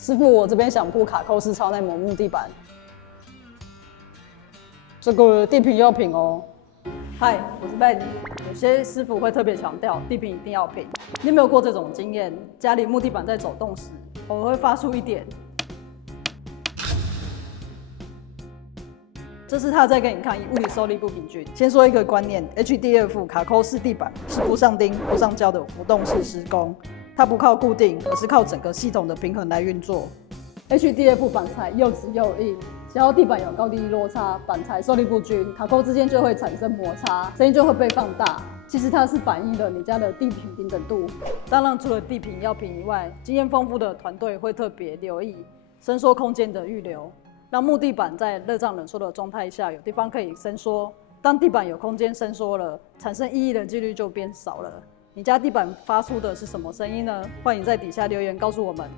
师傅，我这边想铺卡扣式超耐磨木地板，这个地坪要平哦。嗨，我是 Ben。有些师傅会特别强调地坪一定要平，你有没有过这种经验？家里木地板在走动时，偶尔会发出一点，这是他在跟你抗议物理受力不平均。先说一个观念 ，Hdf 卡扣式地板是不上钉、不上胶的浮动式施工。它不靠固定，而是靠整个系统的平衡来运作。Hdf 板材又直又硬，只要地板有高低落差，板材受力不均，卡扣之间就会产生摩擦，声音就会被放大。其实它是反映了你家的地坪平整度。当然，除了地坪要平以外，经验丰富的团队会特别留意伸缩空间的预留，让木地板在热胀冷缩的状态下有地方可以伸缩。当地板有空间伸缩了，产生异议的几率就变少了。你家地板发出的是什么声音呢？欢迎在底下留言告诉我们。